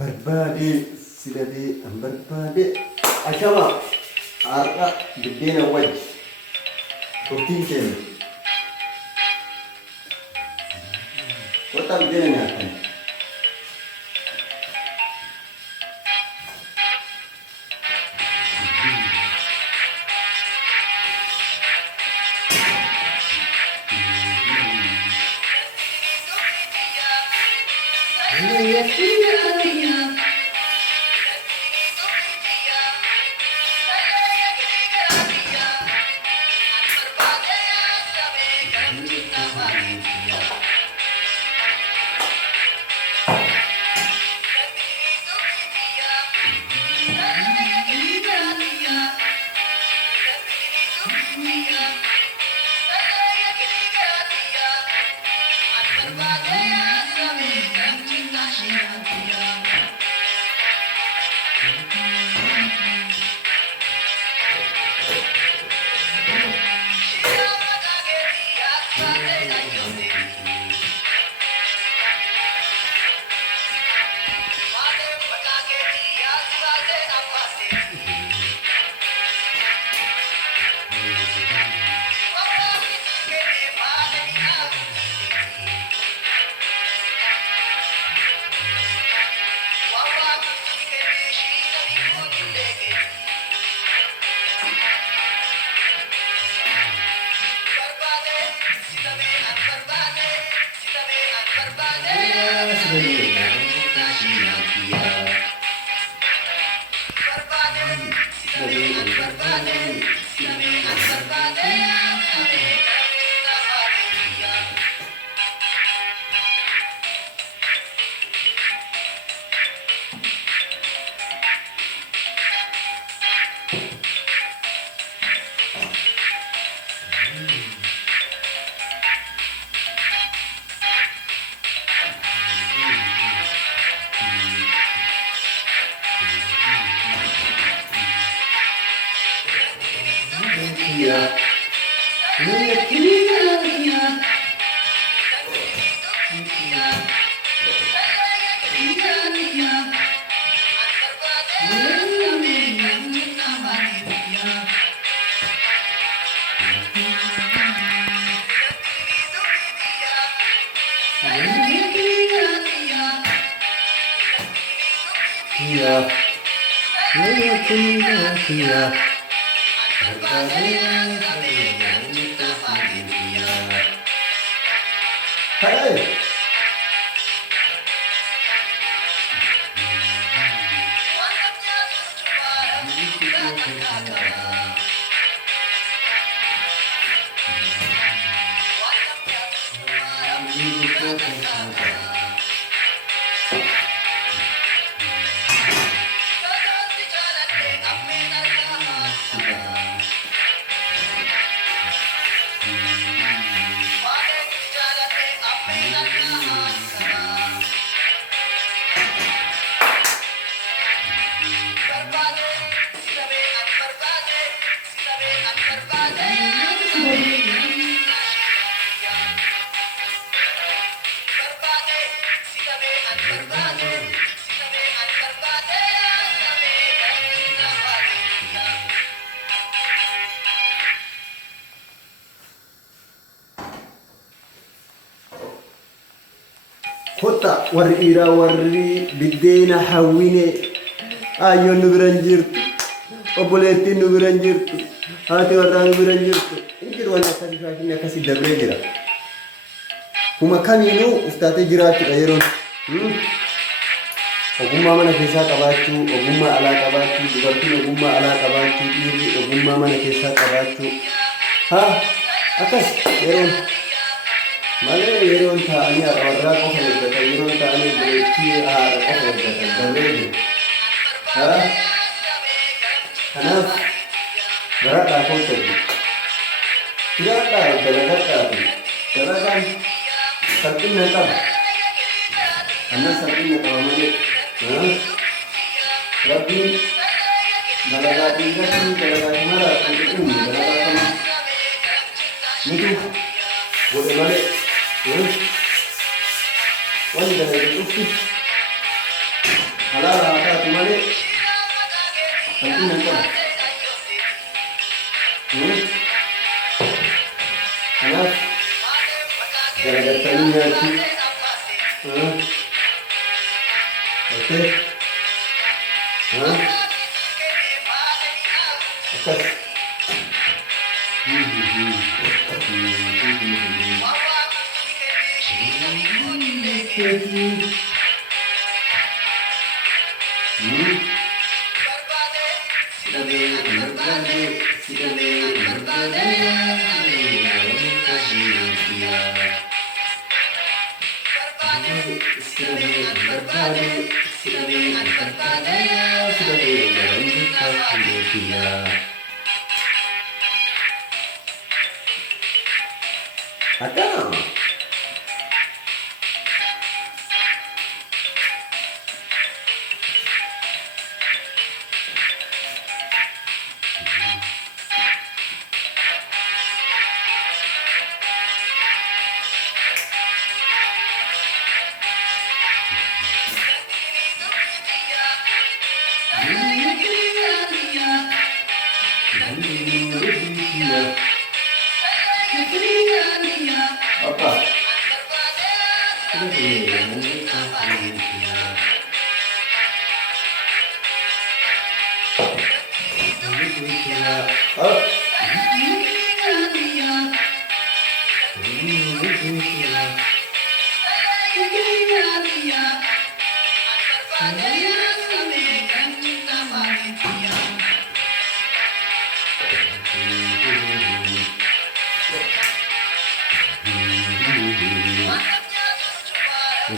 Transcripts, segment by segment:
بربادي سلبي بربادي أشما أرقى بدينا وجه روتين كامل وطا بدينا ناكل Hey! Kota warira warri bidena hawine ayo nubiranjirtu oboleti nubiranjirtu hati warra nubiranjirtu injir wana kadi fakina kasi dabre jira kuma kaminu ustate jiratu ayron ogumma mana kesa qabachu ogumma ala qabachu dubartin ogumma ala qabachu iri ogumma mana kesa qabachu ha akas ayron Male yeron taani arra ko fayda yeron taani buleti ara ko fayda dabreji ha kana berada ko tadi tidak ada dalagat tadi dalagan sakin nata ana sakin nata male ha rabbi dalagat ini dalagat mara itu dalagat itu boleh male wani da daga tsufi halal haa taatu malee hanqinni hin qabu. Kanaaf garagartanii nyaachuu okay. Akkas. Ada. Apa?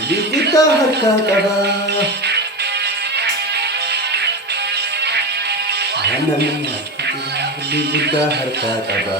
Kita harka kaba, kita harka kaba.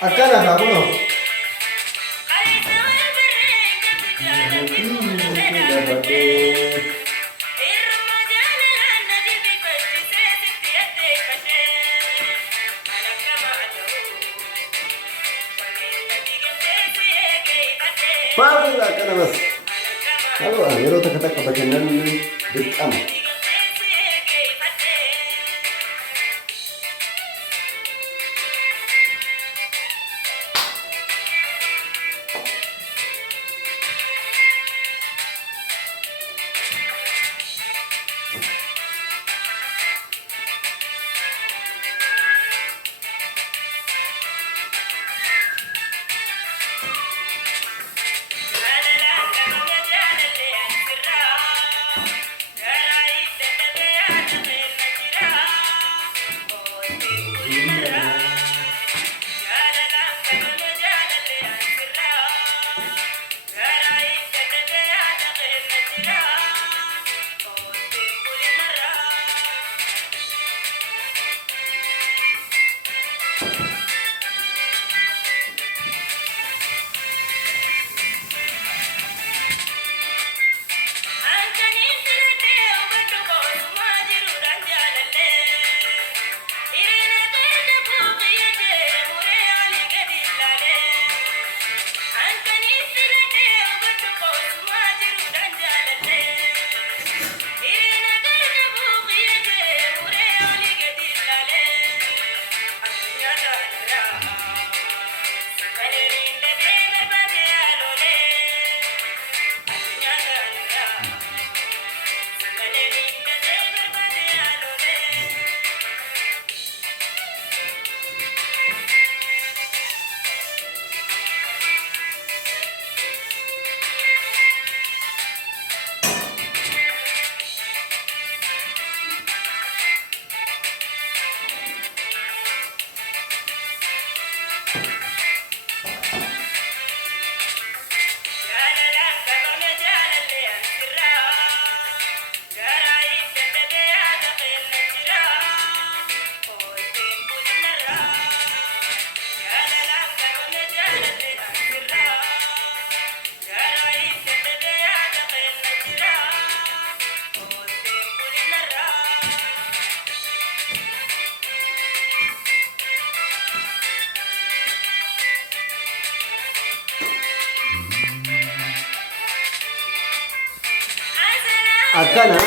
Akana kamu. Maafila akkana bas. Haloo yeroo takka takka bashannanni dirqama. Akana